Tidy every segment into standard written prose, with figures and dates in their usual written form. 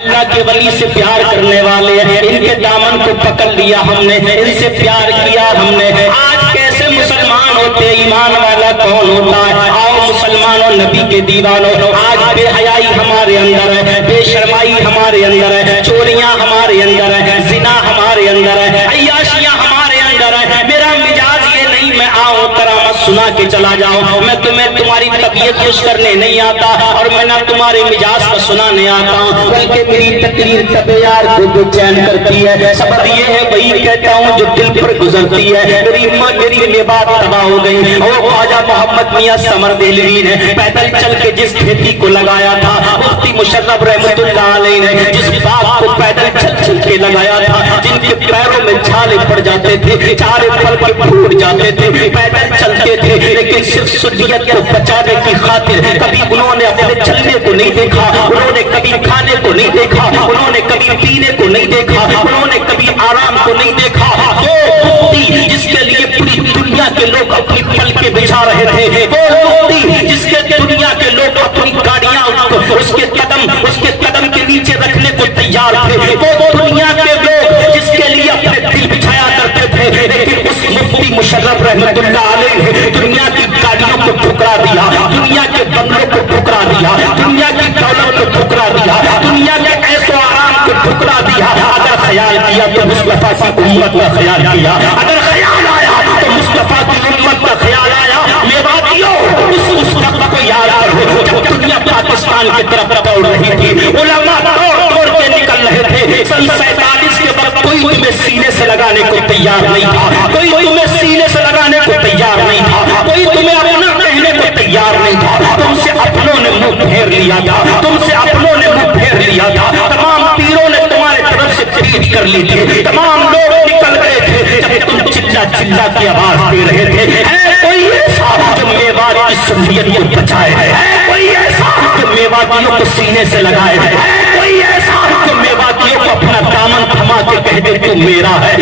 اللہ کے ولی سے پیار کرنے والے ہیں، ان کے دامن کو پکڑ لیا ہم نے، ان سے پیار کیا ہم نے۔ آج کیسے مسلمان ہوتے، ایمان والا کون ہوتا ہے؟ آؤ مسلمانوں، نبی کے دیوانوں، آج بے حیائی ہمارے اندر ہے، بے شرمائی ہمارے اندر ہے، چوریاں ہمارے اندر ہے، زنا ہمارے اندر ہے، عیاشیاں ہمارے اندر ہے۔ میرا مزاج یہ نہیں میں آؤں کرامت سنا کے چلا جاؤں، میں تمہیں تمہاری طبیعت خوش کرنے نہیں آتا، اور میں نہ تمہارے مزاج کو سنانے آتا ہوں، بلکہ میری تقریر طب یار کو جو چین کرتی ہے، سبب یہ ہے وہی کہتا ہوں جو دل پر گزرتی ہے۔ میری نبات تباہ ہو گئی۔ وہ خواجہ محمد میاں سمر دہلوی نے پیدل چل کے جس کھیتی کو لگایا تھا، مفتی مشرف رحمت اللہ علیہ نے جس باغ کو پیدل چل چل کے لگایا تھا، جن کے پیروں میں چھالے پڑ جاتے تھے، چارے پھل پر پھوٹ جاتے تھے، پیدل چلتے تھے، لیکن صرف سنیت کو بچانے کی خاطر کبھی انہوں نے اپنے چلنے کو نہیں دیکھا، انہوں نے کبھی کھانے کو نہیں دیکھا، انہوں نے کبھی پینے کو نہیں دیکھا، انہوں نے کبھی آرام کو نہیں دیکھا۔ وہ مفتی جس کے لیے پوری دنیا کے لوگ اپنی پلکیں بچھا رہے تھے، وہ مفتی جس کے دنیا کے لوگ اپنی گاڑیاں اس کے قدم کے نیچے رکھنے کو تیار تھے، وہ دنیا کے لوگ جس کے لیے اپنے دل بچھایا کرتے تھے، لیکن اس مفتی مشرف رحمت اللہ علیہ نے دنیا کی گاڑیوں کو ٹھکرا دیا، دنیا کے بنگلوں کو ٹھکرا دیا، دنیا کی دولت کو ٹھکرا دیا، دنیا کے عیش و آرام کو ٹھکرا دیا۔ اگر خیال کیا تو مصطفیٰ کی امت کا خیال کیا، اگر خیال آیا تو مصطفیٰ کی امت کا خیال آیا۔ میواتیوں، اس وقت کو یاد کرو جب دنیا پاکستان کی طرف دوڑ رہی تھی، علماء توڑ کے نکل رہے تھے۔ سن 47 کے بعد کوئی تمہیں سینے سے لگانے کو تیار نہیں تھا، کوئی تمہیں سینے سے لگانے کو تیار نہیں تھا، کوئی تمہیں اپنا کہنے کو تیار نہیں تھا۔ تم سے اپنوں نے منہ پھیر لیا تھا، تم سے اپنوں نے منہ پھیر لیا تھا، تمام پیروں نے تمہارے طرف سے پیٹ کر لی تھی، تمام لوگ نکل گئے تھے جب تم چلا چلا کی آواز دے رہے تھے۔ ہے کوئی ایسا جو میوات کی سنیت کو بچائے، ہے کوئی ایسا جو میواتیوں کو سینے سے لگائے، ہے کوئی ایسا جو میواتیوں کو اپنا دامن تھما کے کہہ دے تو میرا ہے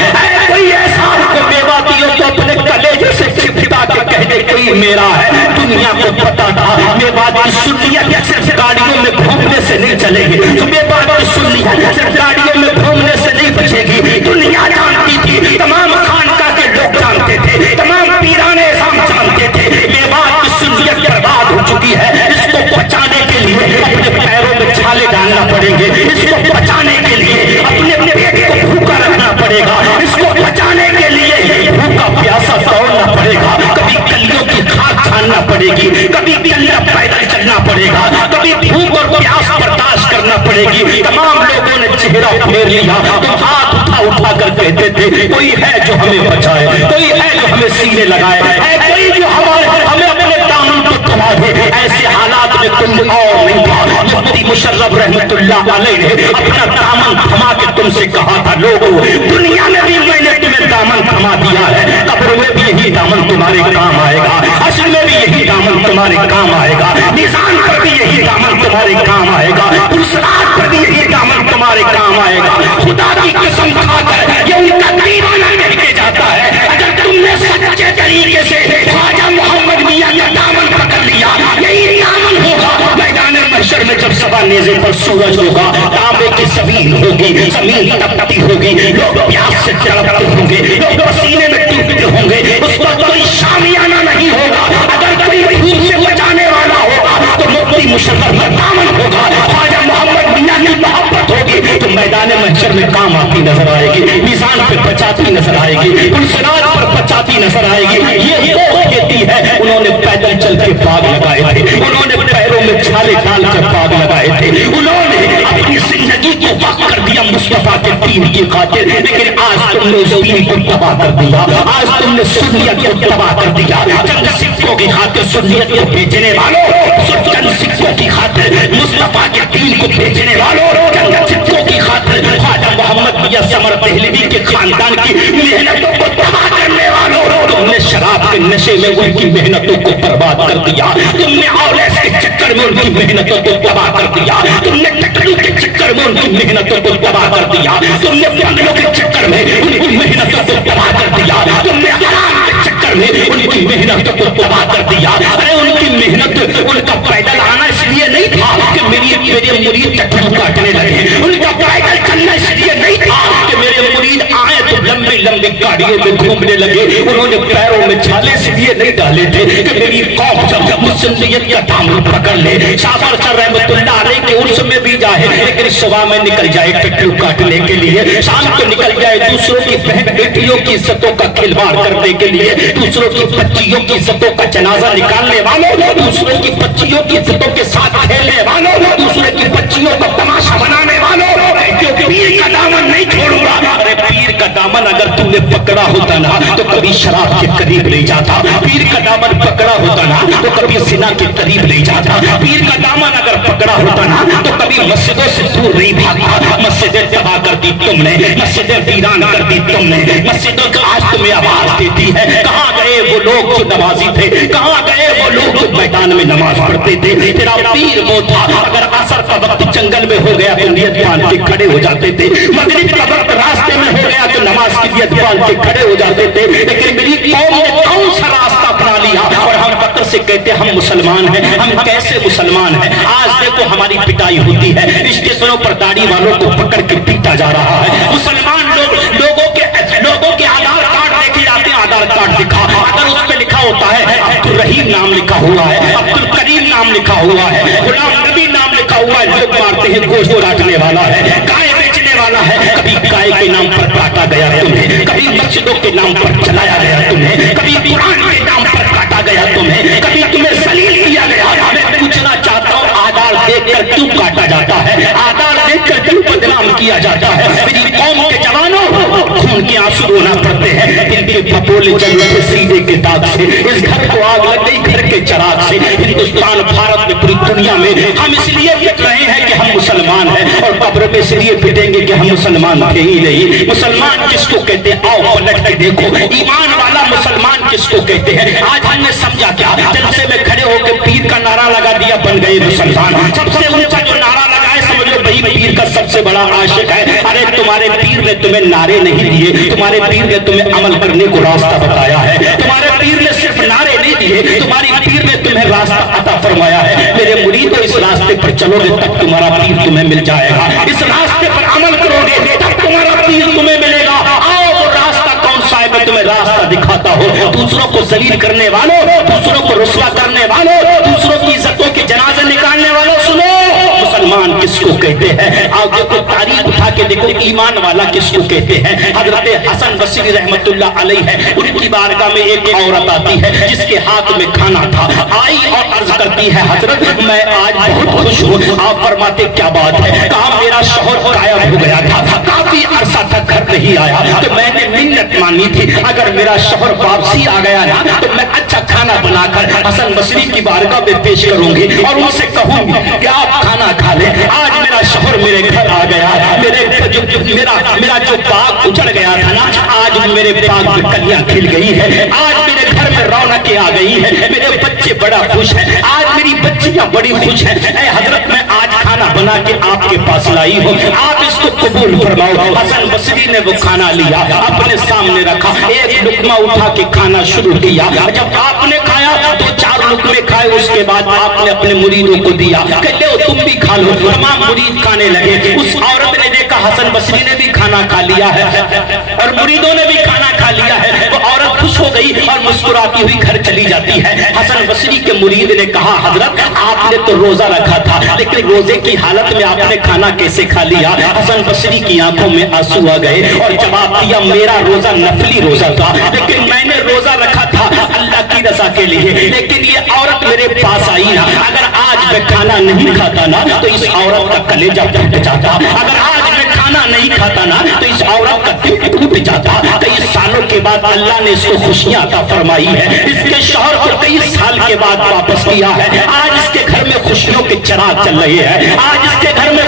کوئی ایسا جو میواتیوں کو اپنے کلیجے سے چپٹا کے کہہ دے کوئی میرا ہے۔ دنیا کو پتا تھا میوات کی سنیت صرف گاڑیوں میں گھومنے سے نہیں چلے گی، میوات کی سنیت صرف گاڑیوں میں گھومنے سے نہیں بچے گی۔ دنیا جانتی تھی، تمام خانقاہ کے لوگ جانتے تھے، تمام پیران اعظام جانتے تھے، میوات کی سنیت برباد ہو چکی ہے۔ اس کو بچانے کے لیے اپنے پیروں میں چھالے ڈالنا پڑیں گے، اس کو بچانے کے لیے اپنے پیٹ کو بھوکا رکھنا پڑے گا، اس کو بچانے کے لیے بھوکا پیاسا دوڑنا پڑے گا، کبھی گلیوں کی کھاد چھاننا پڑے گی، کبھی گلیاں پیدل چلنا پڑے گا، کبھی بھوک اور پیاس برداشت کرنا پڑے گی۔ تمام لوگوں نے چہرہ پھیر لیا، تو ہاتھ اٹھا کر کہتے تھے کوئی ہے جو ہمیں بچائے، کوئی ہے جو ہمیں سینے لگائے، ہے کوئی جو ہمیں اپنے دامن کو تھما دے۔ ایسے حالات میں تم اور نہیں تھا۔ مفتی مشرف رحمت اللہ علیہ نے اپنا دامن تھما کے تم سے کہا تھا لوگوں دنیا میں بھی میں نے تمہیں دامن تھما دیا ہے، قبر میں بھی یہی دامن تمہارے کام آئے گا، حشر میں بھی یہی دامن تمہارے کام آئے گا، میزان پر بھی یہی دامن تمہارے کام آئے گا، پرسرات پر بھی یہی دامن تمہارے کام آئے گا۔ خدا کی قسم کھا کر یہ ان کا دیوانہ کہہ کے جاتا ہے، اگر تم نے سچے طریقے سے خواجہ محمد میاں کا دامن پکڑ لیا، یہی دامن ہوگا میدان محشر میں جب سبا نیزے پر سورج ہوگا، تانبے کی زمین ہوگی، زمین تپتی ہوگی، لوگ پیاس سے تڑپتے ہوں گے، لوگ پسینے میں ٹوٹتے ہوں گے، اس پر کوئی شامیانہ نہیں ہوگا۔ اگر کوئی دھوپ سے بچانے والا ہوگا تو مفتی مشرف کا دامن ہوگا، خواجہ محمد میاں کی محبت ہوگی تو میدان محشر میں کام آتی نظر آئے گی، میزان پہ بچاتی نظر آئے گی، پرسرات پر بچاتی نظر آئے گی۔ یہ وہ کہتی ہے انہوں نے پیدل چل کے باغ لگائے تھے، انہوں نے پیروں میں چھالے ڈال کر باغ لگائے تھے، انہوں نے اپنی زندگی کو وقف کر دیا مصطفیٰ کے دین کی خاطر، لیکن آج تم نے اس دین کو تباہ کر دیا، آج تم نے سنیت کو تباہ کر دیا۔ چند سکوں کی خاطر سنیت کو بیچنے والوں، چند سکوں کی خاطر مصطفیٰ کے دین کو بیچنے والوں، چند سکوں کی خاطر خواجہ محمد میاں سمر دہلوی کے خاندان کی محنتوں کو تباہ کرنے والوں، تم نے شراب کے نشے میں ان کی محنتوں کو برباد کر دیا، تم نے اولیس کے چکر میں ان کی محنتوں کو تباہ کر دیا، تم نے ٹکڑوں کے چکر میں ان کی محنتوں کو تباہ کر دیا، تم نے بنگلوں کے چکر میں ان کی محنتوں کو تباہ کر دیا، تم نے حرام کے چکر میں ان کی محنتوں کو تباہ کر دیا۔ ارے ان کی محنت، ان کا پیدل آنا اس لیے نہیں تھا کہ میرے مرید ٹکڑوں کاٹنے لگے، ان लंबी लंबी गाड़ियों में घूमने लगे। उन्होंने पैरों में छाले इसलिए नहीं डाले थे कि मेरी कौम जब मुसल्लियत का दामन पकड़ ले, शाबाश रहमतुल्लाह अलैह के उर्स में भी जाए, लेकिन सुबह में निकल जाए टट्टू काटने के लिए, शाम को निकल जाए दूसरों की बहन बेटियों की इज्जतों का खिलवाड़ करने के लिए, दूसरों की बच्चियों की इज्जतों का जनाजा निकालने वालों, दूसरों की बच्चियों की इज्जतों के साथ खेलने वालों, दूसरे की बच्चियों को तमाशा बनाने वालों, जो पीर का दामन नहीं छोड़ूंगा। अरे पीर का दामन अगर तूने पकड़ा होता ना तो कभी शराब के करीब नहीं जाता, पीर का दामन पकड़ा होता ना तो कभी जिना के करीब नहीं जाता, पीर का दामन अगर पकड़ा होता ना तो कभी मस्जिदों से दूर नहीं भागता। मस्जिदें तबाह कर दी तुमने, मस्जिदें वीरान कर दी तुमने, मस्जिदों का आज तुम्हें आवाज देती है। कहाँ गए वो लोग जो नमाजी थे, कहाँ गए वो लोग जो मैदान में नमाज पढ़ते थे? तेरा पीर वो था, अगर असर का वक्त जंगल में हो गया तो नियत बांध के खड़े हो जाते थे, मगरिब का वक्त रास्ते में हो गया तो नमाज की नियत बांध के खड़े हो जाते थे। लेकिन मेरी कौम ने कौन सा रास्ता अपना लिया और हम फक्र से कहते हम मुसलमान हैं। हम कैसे मुसलमान हैं? आज देखो हमारी पिटाई होती है, स्टेशनों पर दाढ़ी वालों को पकड़ के पीटा जा रहा है। मुसलमान लोगों के आधार कार्ड लेके जाते हैं, आधार कार्ड दिखा, अगर उस पर लिखा होता है अब्दुल रहीम नाम लिखा हुआ है, अब्दुल करीम नाम लिखा हुआ है, गुलाम नबी नाम लिखा हुआ है, लोग मारते हैं गोश्त काटने वाला है, गाय बेचने वाला है। कभी गाय के नाम पर काटा गया तुम्हें, कभी मस्जिदों के नाम पर चलाया गया तुम्हें, कभी कुरान के नाम पर काटा गया तुम्हें, कभी तुम्हें जलील किया गया। मैं पूछना चाहता हूँ आधार देखकर क्यों काटा जाता है? आधार देखकर क्यों बदनाम किया जाता है? मेरी कौम के जवानों खून के आंसू रोना पड़ते हैं, दिल के फपोले जल रहे सीधे के दाग से, इस घर को आग लग गई घर के चराग से। हिंदुस्तान भारत में पूरी दुनिया में हम इसलिए पिट रहे हैं कि हम मुसलमान हैं, और कब्र में इसलिए पिटेंगे कि हम मुसलमान थे ही नहीं। मुसलमान किसको कहते हैं? आओ पलट के देखो, ईमान वाला मुसलमान किसको कहते हैं? आज हमने समझा क्या? जलसे में खड़े होकर पीर का नारा लगा दिया, बन गए मुसलमान। सबसे ऊंचा जो नारा लगाए समझो वही पीर का सबसे बड़ा आशिक है। अरे तुम्हारे पीर ने तुम्हें नारे नहीं दिए, तुम्हारे पीर ने तुम्हें अमल करने को रास्ता बताया है। तुम्हारे पीर ने सिर्फ नारे नहीं दिए, तुम्हारी पीर ने तुम्हें रास्ता अता फरमाया है। मेरे मुरीदों इस रास्ते पर चलोगे तब तुम्हारा पीर तुम्हें मिल जाएगा, इस रास्ते पर अमल करोगे तब तुम्हारा पीर तुम्हें मिलेगा। आओ वो रास्ता कौन सा है, मैं तुम्हें रास्ता दिखाता हूँ। दूसरों को जलील करने वालों, दूसरों को रुस्वा करने वालों, दूसरों की इज्जतों के जनाजे निकालने वालों, सुनो मुसलमान किसको कहते हैं? आप देखो तारीख उठा के देखो, ईमान वाला किसको कहते हैं? हजरत हसन बसरी रहमतुल्लाह अलैह है, उनकी बारगाह में एक औरत आती है जिसके हाथ में खाना था, आई और अर्ज करती है हजरत मैं आज बहुत खुश हूँ। आप फरमाते क्या बात है? कहा मेरा शौहर गायब हो गया था, काफी अरसा तक घर नहीं आया, तो मैंने मिन्नत मानी थी अगर मेरा शौहर वापसी आ गया ना तो मैं अच्छा खाना बनाकर हसन बसरी की बारगाह में पेश करूंगी और उनसे कहूंगी कि आप खाना खा ले। आज मेरा शौहर मेरे घर आ गया, मेरा जो बाग उजड़ गया था ना, आज मेरे बाग में कलियां खिल गई है, आज मेरे घर में रौनकें आ गई है, मेरे बच्चे बड़ा खुश हैं, आज मेरी बच्चियां बड़ी खुश हैं। ऐ हजरत मैं आज खाना बना के आपके पास लाई हूँ, आप इसको कबूल फरमाओ। हसन बसरी ने वो खाना लिया, अपने सामने रखा, एक लुकमा उठा के खाना शुरू किया। जब आपने खाया तो 4 लुकमे खाए, उसके बाद आपने अपने मुरीदों को दिया, कहते हो तुम भी खा लो। तमाम मुरीद खाने लगे। उस औरत ने देखा हसन बसरी ने भी खाना खा लिया है और मुरीदों ने भी खाना खा लिया है, वो औरत खुश हो गई और मुस्कुराती हुई घर चली जाती है। हसन बसरी के मुरीद ने कहा हजरत आपने तो रोजा रखा था, लेकिन रोजे की हालत में आपने खाना कैसे खा लिया? हसन बसरी की आंखों में आंसू आ गए और जवाब दिया मेरा रोजा नफली रोजा था, लेकिन मैंने रोजा रखा था अल्लाह की रजा के लिए, लेकिन ये औरत मेरे पास आई ना, अगर आज मैं खाना नहीं खाता ना तो इस औरत का कलेजा फट जाता, अगर आज मैं खाना नहीं खाता ना तो इस औरत का दिल टूट जाता। कई सालों के बाद अल्लाह ने इसको खुशियां अता फरमाई है, इसके शौहर को कई साल के बाद वापस किया है। आज इसके घर में खुशियों के चिराग चल रहे हैं, आज इसके घर में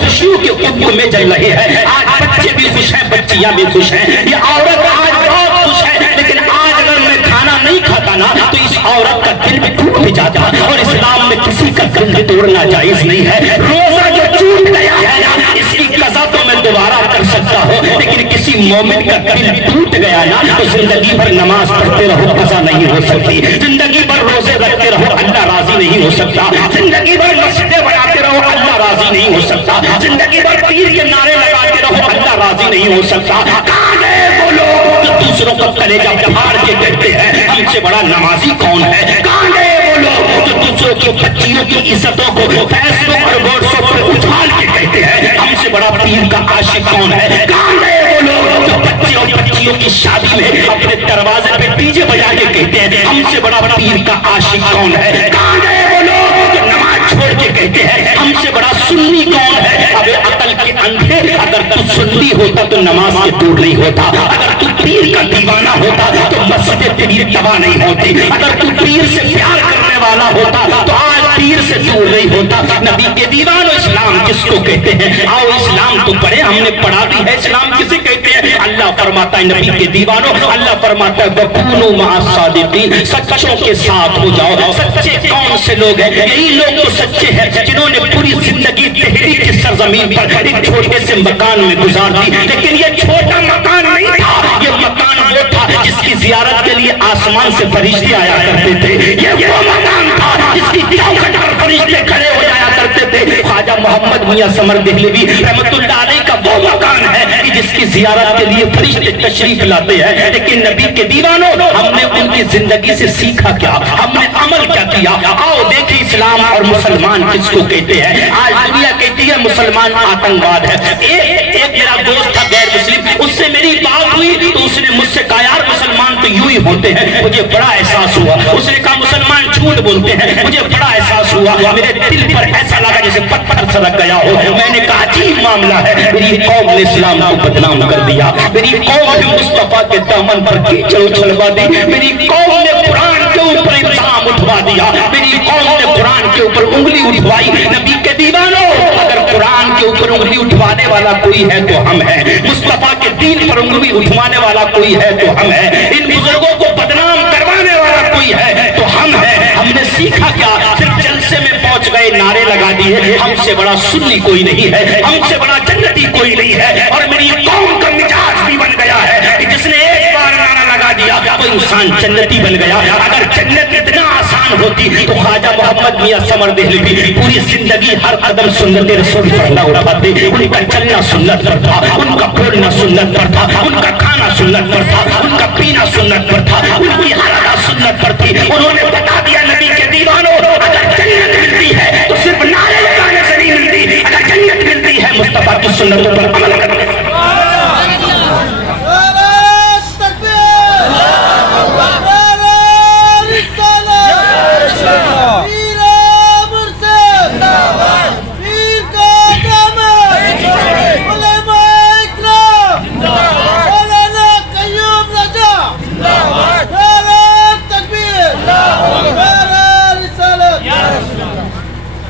खुशियों के कुंभ में जल रहे हैं। आज बच्चे भी खुश हैं, बच्चियां भी खुश हैं, ये औरत आज बहुत खुश है। लेकिन आज अगर मैं खाना नहीं खाता ना तो इस औरत का दिल भी टूट जाता, और इस्लाम में किसी का दिल तोड़ना जायज नहीं है। रोजा जो टूट गया है इसकी कज़ा तो मैं दोबारा कर सकता हूँ, लेकिन किसी मोमिन का दिल टूट गया ना तो जिंदगी भर नमाज पढ़ते रहो, कज़ा नहीं हो सकती। जिंदगी भर रोजे रखते रहो, अल्लाह राजी नहीं हो सकता। जिंदगी भर मस्जिदें बनाते रहो, अल्लाह राजी नहीं हो सकता। जिंदगी भर पीर के नारे लगाते रहो, रहो, अल्लाह राजी नहीं हो सकता। कहां गए वो लोग जो दूसरों का कलेजा फाड़ के कहते हैं हमसे बड़ा नमाजी कौन है? कहां गए वो लोग जो दूसरों की बच्चियों की इज्जतों को फैसलों और वर्षों पर उछाल के कहते हैं हमसे बड़ा पीर का आशिक कौन है? कहां गए वो लोग जो बच्चे और बच्चियों की शादी में अपने दरवाजे पे डीजे बजा के कहते हैं हमसे बड़ा पीर का आशिक कौन है? कहां गए वो लोग जो नमाज छोड़ के कहते हैं हमसे बड़ा सुन्नी कौन है? अबे अकल के अंधे, अगर तू सुन्नी होता तो नमाज के दूर नहीं होता, अगर तू पीर का दीवाना होता तो मस्जिद तेरी तबाह नहीं होती, अगर तू पीर से प्यार करने वाला होता तो आज पीर से दूर नहीं होता। नबी के दीवानो इस्लाम किसको कहते हैं? आओ इस्लाम तो पढ़े, हमने पढ़ा भी है इस्लाम किसे कहते हैं। अल्लाह फरमाता है नबी के दीवानो, अल्लाह फरमाता है वकूनू मअस सादिकीन, सच्चों के साथ हो जाओ। सच्चे कौन से लोग हैं? यही लोग तो सच्चे हैं जिन्होंने पूरी जिंदगी तिहरी की सरजमीन पर एक छोटे से मकान में गुजार दी, लेकिन ये छोटा मकान नहीं था, ये मकान वो था जिसकी जियारत के लिए आसमान से फरिश्ते आया करते थे। ये वो मकान था जिसकी चौखट पर फरिश्ते खड़े हो जाया करते थे। ख्वाजा मोहम्मद मियां समर देहलवी रहमतुल्लाह अलैह का वो मकान है कि जिसकी जियारत के लिए फरिश्ते तशरीफ लाते हैं। लेकिन नबी के दीवानों, हमने उनकी जिंदगी से सीखा क्या, हमने अमल क्या किया? आओ देखिए इस्लाम और मुसलमान किसको कहते हैं। आज दुनिया कहती है मुसलमान आतंकवाद है। एक मेरा दोस्त था गैर मुस्लिम, उससे मेरी बात हुई तो उसने मुझसे कहा यार मुसलमान तो यूं ही होते हैं। मुझे बड़ा एहसास हुआ। उसने कहा मुसलमान झूठ बोलते हैं। मुझे बड़ा एहसास हुआ, मेरे दिल पर ऐसा लगा जैसे पत्थर सरक गया हो। मैंने कहा अजीब मामला है, मेरी कौम ने इस्लाम को बदनाम कर दिया, मेरी कौम ने मुस्तफा के दामन पर कीचड़ उछलवा दी, मेरी कौम ने कुरान के ऊपर इल्जाम उठवा दिया, मेरी कौम ने कुरान के ऊपर उंगली उठवाई। नबी के दीवानों, अगर कुरान के ऊपर उंगली उठवाने वाला कोई है तो हम हैं, मुस्तफा के दीन पर उंगली उठवाने वाला कोई है तो हम हैं, इन बुजुर्गों को बदनाम करवाने वाला कोई है तो हम हैं। हमने सीखा क्या? सिर्फ जलसे में पहुंच गए, नारे लगा दिए हमसे बड़ा सुन्नी कोई नहीं है, हमसे बड़ा जन्नती कोई नहीं है। और मेरी कौम का मिजाज भी बन गया है कि जिसने एक बार नारा लगा दिया वो इंसान जन्नती बन गया। अगर जन्नत इतना आसान होती तो ख्वाजा मोहम्मद मियां समर देहलवी पूरी जिंदगी हर कदम सुन्नत रसूल पर न उठाते। उनका चलना सुन्नत पर था, उनका बोलना सुन्नत पर था, उनका खाना सुन्नत पर था, उनका पीना सुन्नत पर था, उनकी हर अदा सुन्नत पर थी। उन्होंने बता दिया नबी के दीवानों, अगर जन्नत मिलती है तो सिर्फ नारे लगाने से नहीं मिलती, अगर जन्नत मिलती है मुस्तफा की सुन्नतों पर अमल करने से।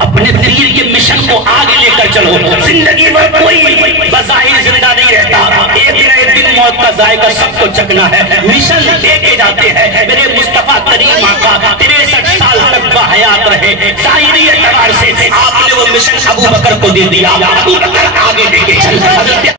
अपने पीर के मिशन को आगे लेकर चलो। जिंदगी भर कोई बज़ाहिर जिंदा नहीं रहता, एक न एक दिन मौत का जायका सबको चखना है। मिशन लेके जाते हैं मेरे मुस्तफा करीम आका 63 साल तक हयात रहे। ज़ाहिरी एतबार से आपने वो मिशन अबू बकर को दे दिया, अबू बकर आगे लेके चल।